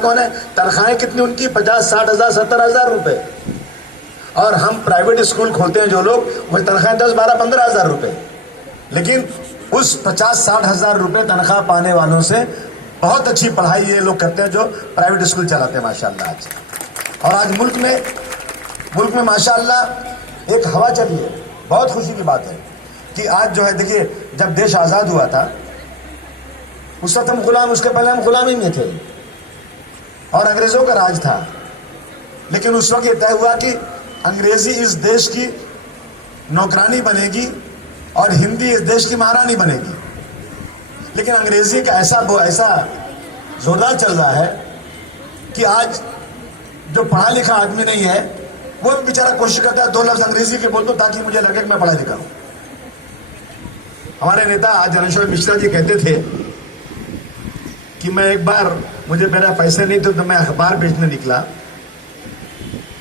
कौन है? तनख्वाहें कितनी उनकी? 50-60 हज़ार 70 हज़ार रुपए। और हम प्राइवेट स्कूल खोलते हैं जो लोग, वो तनख्वाहें 10-12-15 हज़ार रुपए। लेकिन उस 50-60 हज़ार रुपए तनख्वाह पाने वालों से बहुत अच्छी पढ़ाई ये लोग करते हैं जो प्राइवेट स्कूल चलाते हैं माशाल्लाह आज। और आज मुल्क में माशाल्लाह एक हवा चली है। बहुत खुशी की बात है कि आज जो है, देखिए, जब देश आज़ाद हुआ था उस वक्त हम गुलाम, उसके पहले हम गुलामी में थे और अंग्रेज़ों का राज था। लेकिन उस वक्त ये तय हुआ कि अंग्रेज़ी इस देश की नौकरानी बनेगी और हिंदी इस देश की महारानी बनेगी। लेकिन अंग्रेज़ी का ऐसा जोरदार चल रहा है कि आज जो पढ़ा लिखा आदमी नहीं है वो भी बेचारा कोशिश करता है 2 लफ्ज़ अंग्रेज़ी के बोल दो ताकि मुझे लगे कि मैं पढ़ा लिखा हूँ। हमारे नेता ज्ञानेश्वर मिश्रा जी कहते थे कि मैं एक बार, मुझे मेरा पैसे नहीं थे तो मैं अखबार बेचने निकला,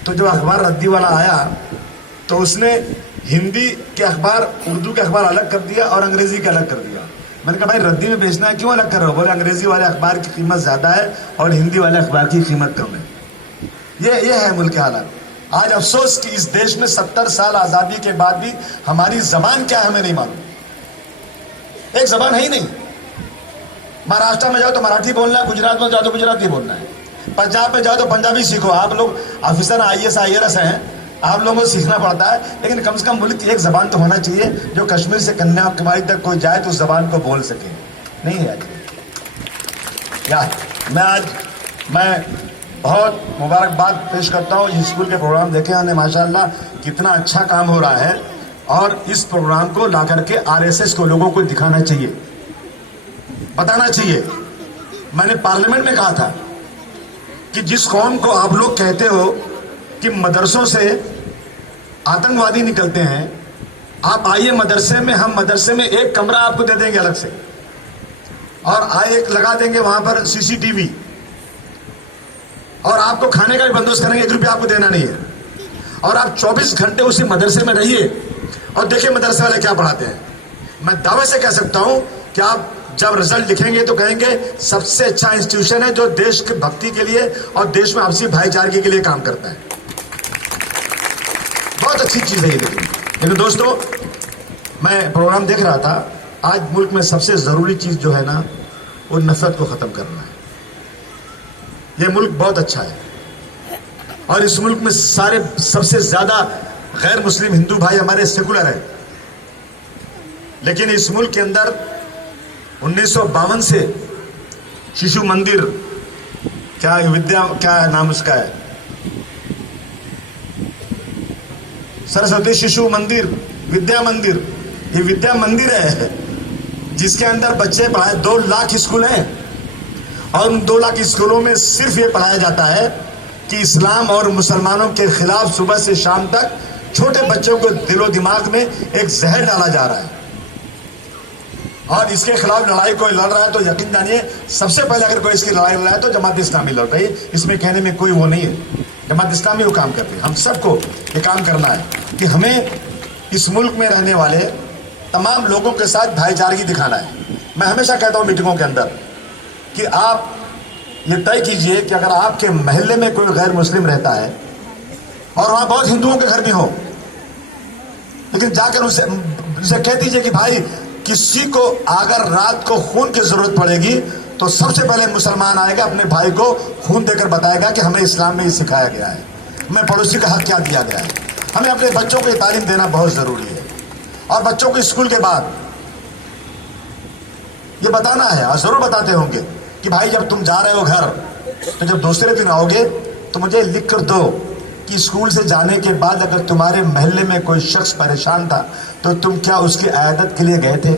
तो जब अखबार रद्दी वाला आया तो उसने हिंदी के अखबार, उर्दू के अखबार अलग कर दिया और अंग्रेजी के अलग कर दिया। मैंने कहा भाई रद्दी में बेचना है, क्यों अलग कर रहे हो? बोले अंग्रेजी वाले अखबार की कीमत ज्यादा है और हिंदी वाले अखबार की कीमत कम है। ये है मुल्क के हालात। आज अफसोस कि इस देश में 70 साल आजादी के बाद भी हमारी जबान क्या है हमें नहीं मालूम। एक जबान है ही नहीं। महाराष्ट्र में जाओ तो मराठी बोलना है, गुजरात में जाओ तो गुजराती बोलना है, पंजाब में जाओ तो पंजाबी सीखो। आप लोग ऑफिसर IAS IRS हैं, आप लोगों को सीखना पड़ता है, लेकिन कम से कम मुल्क की एक जबान तो होना चाहिए जो कश्मीर से कन्याकुमारी तक कोई जाए तो उस जबान को बोल सके। नहीं है आज मैं बहुत मुबारकबाद पेश करता हूँ। इस स्कूल के प्रोग्राम देखे हमने, माशाल्लाह कितना अच्छा काम हो रहा है और इस प्रोग्राम को ला करके RSS को लोगों को दिखाना चाहिए, बताना चाहिए। मैंने पार्लियामेंट में कहा था कि जिस कौम को आप लोग कहते हो कि मदरसों से आतंकवादी निकलते हैं, आप आइए मदरसे में, हम मदरसे में एक कमरा आपको दे देंगे अलग से और एक लगा देंगे वहां पर CCTV और आपको खाने का भी बंदोबस्त करेंगे, 1 रुपया आपको देना नहीं है और आप 24 घंटे उसी मदरसे में रहिए और देखिए मदरसे वाले क्या पढ़ाते हैं। मैं दावे से कह सकता हूं कि आप जब रिजल्ट लिखेंगे तो कहेंगे सबसे अच्छा इंस्टीट्यूशन है जो देश की भक्ति के लिए और देश में आपसी भाईचारे के लिए काम करता है। बहुत अच्छी चीज है ये। लेकिन दोस्तों, मैं प्रोग्राम देख रहा था, आज मुल्क में सबसे जरूरी चीज जो है ना वो नफरत को खत्म करना है। ये मुल्क बहुत अच्छा है और इस मुल्क में सबसे ज्यादा गैर मुस्लिम हिंदू भाई हमारे सेकुलर है। लेकिन इस मुल्क के अंदर 1952 से शिशु मंदिर, क्या नाम उसका है, सरस्वती शिशु मंदिर, विद्या मंदिर, ये विद्या मंदिर है जिसके अंदर बच्चे पढ़ाए। 2 लाख स्कूल हैं और उन 2 लाख स्कूलों में सिर्फ ये पढ़ाया जाता है कि इस्लाम और मुसलमानों के खिलाफ सुबह से शाम तक छोटे बच्चों को दिलो दिमाग में एक जहर डाला जा रहा है और इसके खिलाफ लड़ाई कोई लड़ रहा है तो यकीन जानिए सबसे पहले अगर कोई इसकी लड़ाई लड़ रहा है तो जमात इस्लामी लड़ रही है। इसमें कहने में कोई वो नहीं है, जमात इस्लामी वो काम करते हैं। हम सबको ये काम करना है कि हमें इस मुल्क में रहने वाले तमाम लोगों के साथ भाईचारगी दिखाना है। मैं हमेशा कहता हूँ मीटिंगों के अंदर कि आप ये तय कीजिए कि अगर आपके महल्ले में कोई गैर मुस्लिम रहता है और वहाँ बहुत हिंदुओं के घर भी हो, लेकिन जाकर उसे कह दीजिए कि भाई किसी को अगर रात को खून की जरूरत पड़ेगी तो सबसे पहले मुसलमान आएगा, अपने भाई को खून देकर बताएगा कि हमें इस्लाम में ये सिखाया गया है, हमें पड़ोसी का हक क्या दिया गया है। हमें अपने बच्चों को ये तालीम देना बहुत जरूरी है और बच्चों को स्कूल के बाद ये बताना है और जरूर बताते होंगे कि भाई जब तुम जा रहे हो घर तो जब दूसरे दिन आओगे तो मुझे लिख कर दो कि स्कूल से जाने के बाद अगर तुम्हारे महल्ले में कोई शख्स परेशान था तो तुम क्या उसकी इयादत के लिए गए थे,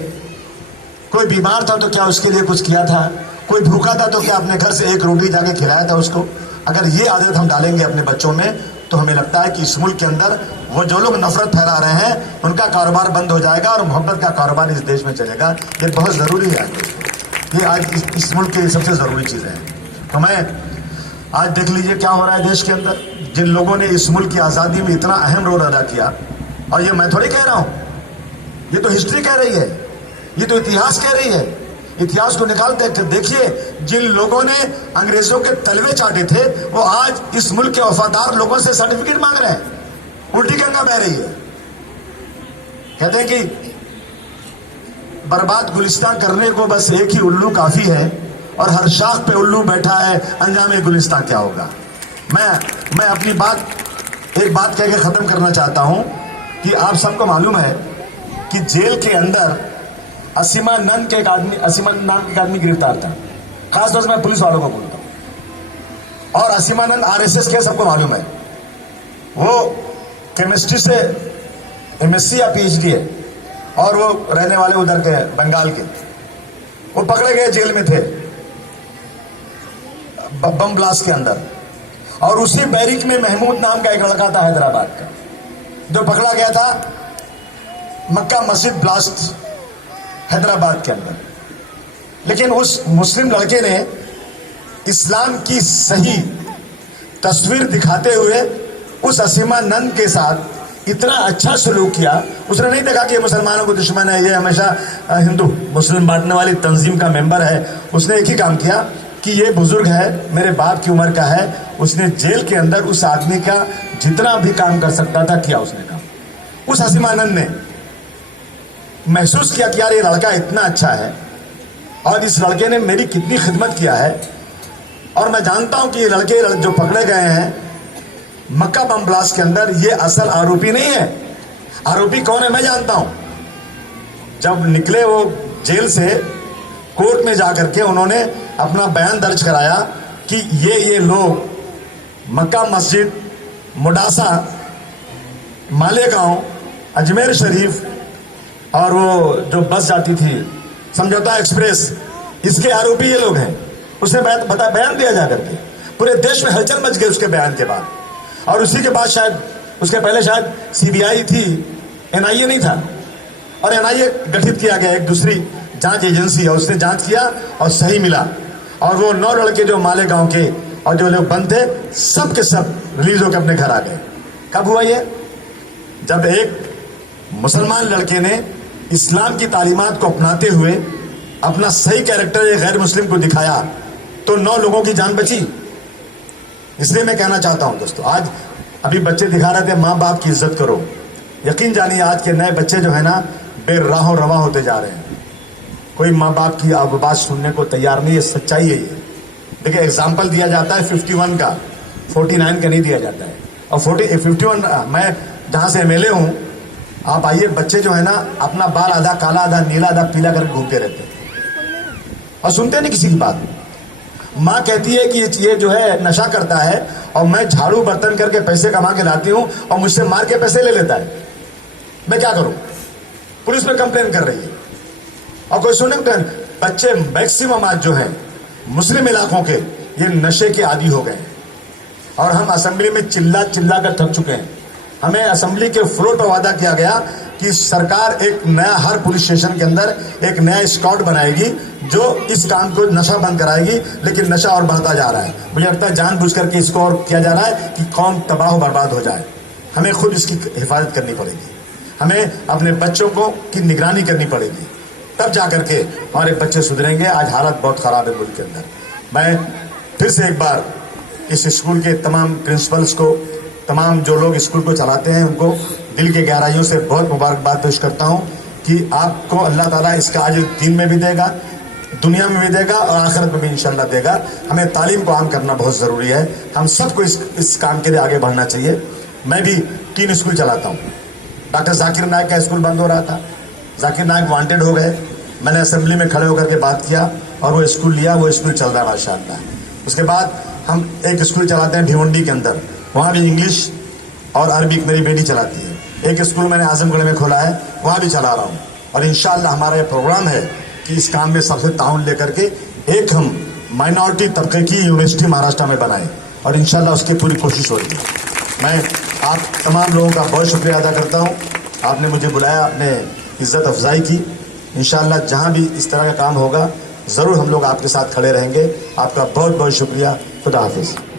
कोई बीमार था तो क्या उसके लिए कुछ किया था, कोई भूखा था तो क्या अपने घर से 1 रोटी जाके खिलाया था उसको। अगर ये आदत हम डालेंगे अपने बच्चों में तो हमें लगता है कि इस मुल्क के अंदर वो जो लोग नफरत फैला रहे हैं उनका कारोबार बंद हो जाएगा और मोहब्बत का कारोबार इस देश में चलेगा। ये बहुत ज़रूरी है दोस्तों, ये आज इस मुल्क की सबसे ज़रूरी चीज़ है। तो मैं आज देख लीजिए क्या हो रहा है देश के अंदर, जिन लोगों ने इस मुल्क की आज़ादी में इतना अहम रोल अदा किया, और ये मैं थोड़ी कह रहा हूँ, ये तो हिस्ट्री कह रही है, ये तो इतिहास कह रही है। इतिहास को निकालते देखिए जिन लोगों ने अंग्रेजों के तलवे चाटे थे वो आज इस मुल्क के वफादार लोगों से सर्टिफिकेट मांग रहे हैं। उल्टी गंगा बह रही है। कहते हैं कि बर्बाद गुलिस्तान करने को बस एक ही उल्लू काफी है, और हर शाख पे उल्लू बैठा है, अंजाम गुलिस्तान क्या होगा। मैं अपनी एक बात कह के खत्म करना चाहता हूं कि आप सबको मालूम है कि जेल के अंदर असीमा नाम के एक आदमी गिरफ्तार था। खासतौर से मैं पुलिस वालों को बोलता हूं, और असीमानंद आरएसएस के सबको मालूम है। वो केमिस्ट्री से एमएससी या पीएचडी है, और वो रहने वाले उधर के बंगाल के। वो पकड़े गए, जेल में थे बम ब्लास्ट के अंदर, और उसी बैरिक में महमूद नाम का एक लड़का था हैदराबाद का, जो पकड़ा गया था मक्का मस्जिद ब्लास्ट हैदराबाद के अंदर। लेकिन उस मुस्लिम लड़के ने इस्लाम की सही तस्वीर दिखाते हुए उस असीमानंद के साथ इतना अच्छा सलूक किया। उसने नहीं देखा कि ये मुसलमानों को दुश्मन है, ये हमेशा हिंदू मुस्लिम बांटने वाली तंजीम का मेंबर है। उसने एक ही काम किया कि ये बुजुर्ग है, मेरे बाप की उम्र का है। उसने जेल के अंदर उस आदमी का जितना भी काम कर सकता था किया उसने काम। उस असीमानंद ने महसूस किया कि यार ये लड़का इतना अच्छा है, और इस लड़के ने मेरी कितनी खिदमत किया है। और मैं जानता हूं कि ये लड़के जो पकड़े गए हैं मक्का बम ब्लास्ट के अंदर, ये असल आरोपी नहीं है। आरोपी कौन है मैं जानता हूं। जब निकले वो जेल से, कोर्ट में जाकर के उन्होंने अपना बयान दर्ज कराया कि ये लोग मक्का मस्जिद, मुडासा, मालेगांव, अजमेर शरीफ, और वो जो बस जाती थी समझौता एक्सप्रेस, इसके आरोपी ये लोग हैं। उसने बयान दिया जा करके पूरे देश में हलचल मच गई उसके बयान के बाद। और उसी के बाद शायद उसके पहले शायद सीबीआई थी, एनआईए नहीं था, और एनआईए गठित किया गया, एक दूसरी जांच एजेंसी है। उसने जांच किया और सही मिला, और वो 9 लड़के जो मालेगांव के और जो लोग बंद थे सब के सब रिलीज होकर अपने घर आ गए। कब हुआ ये? जब एक मुसलमान लड़के ने इस्लाम की तालीमात को अपनाते हुए अपना सही कैरेक्टर एक गैर मुस्लिम को दिखाया, तो 9 लोगों की जान बची। इसलिए मैं कहना चाहता हूं दोस्तों, आज अभी बच्चे दिखा रहे थे माँ बाप की इज्जत करो। यकीन जानिए आज के नए बच्चे जो है ना बेराहों रवा होते जा रहे हैं। कोई माँ बाप की बात सुनने को तैयार नहीं है, सच्चाई है ये। देखिए एग्जाम्पल दिया जाता है 51 का, 49 का नहीं दिया जाता है। और 51 मैं जहां से एमएलए हूं, आप आइए, बच्चे जो है ना अपना बाल आधा काला आधा नीला आधा पीला करके घूमते रहते हैं और सुनते नहीं किसी की बात। माँ कहती है कि ये जो है नशा करता है, और मैं झाड़ू बर्तन करके पैसे कमा के लाती हूं और मुझसे मार के पैसे ले लेता है। मैं क्या करूं? पुलिस में कंप्लेन कर रही है, और कोई सुने। बच्चे मैक्सिमम आज जो है मुस्लिम इलाकों के ये नशे के आदी हो गए हैं, और हम असेंबली में चिल्ला चिल्ला कर थक चुके हैं। हमें असेंबली के फ्लोर पर वादा किया गया कि सरकार एक नया, हर पुलिस स्टेशन के अंदर एक नया स्क्वाड बनाएगी जो इस काम को नशा बंद कराएगी। लेकिन नशा और बढ़ता जा रहा है। मुझे लगता है जानबूझ करके इसको और किया जा रहा है कि कौम तबाह बर्बाद हो जाए। हमें खुद इसकी हिफाजत करनी पड़ेगी, हमें अपने बच्चों की निगरानी करनी पड़ेगी, तब जाकर के हमारे बच्चे सुधरेंगे। आज हालत बहुत खराब है मुल्क के अंदर। मैं फिर से एक बार इस स्कूल के तमाम प्रिंसिपल्स को, तमाम जो लोग स्कूल को चलाते हैं, उनको दिल के गहराइयों से बहुत मुबारकबाद पेश करता हूं कि आपको अल्लाह ताला इसका अजर दीन में भी देगा, दुनिया में भी देगा, और आखिरत में भी इंशाल्लाह देगा। हमें तालीम को आम करना बहुत ज़रूरी है। हम सबको इस काम के लिए आगे बढ़ना चाहिए। मैं भी 3 स्कूल चलाता हूँ। डॉक्टर जाकिर नायक का स्कूल बंद हो रहा था, जाकिर नायक वांटेड हो गए। मैंने असेंबली में खड़े होकर के बात किया और वो स्कूल लिया, वो स्कूल चल रहा है माशाअल्लाह। उसके बाद हम एक स्कूल चलाते हैं भिवंडी के अंदर, वहाँ भी इंग्लिश और अरबिक मेरी बेटी चलाती है। एक स्कूल मैंने आजमगढ़ में खोला है, वहाँ भी चला रहा हूँ। और इंशाअल्लाह हमारा ये प्रोग्राम है कि इस काम में सबसे ताउन लेकर के एक हम माइनॉरिटी तबके की यूनिवर्सिटी महाराष्ट्र में बनाएं, और इंशाअल्लाह उसकी पूरी कोशिश होगी। मैं आप तमाम लोगों का बहुत शुक्रिया अदा करता हूँ। आपने मुझे बुलाया, आपने इज़्ज़त अफजाई की। इंशाअल्लाह जहाँ भी इस तरह का काम होगा ज़रूर हम लोग आपके साथ खड़े रहेंगे। आपका बहुत बहुत शुक्रिया। खुदा हाफिज़।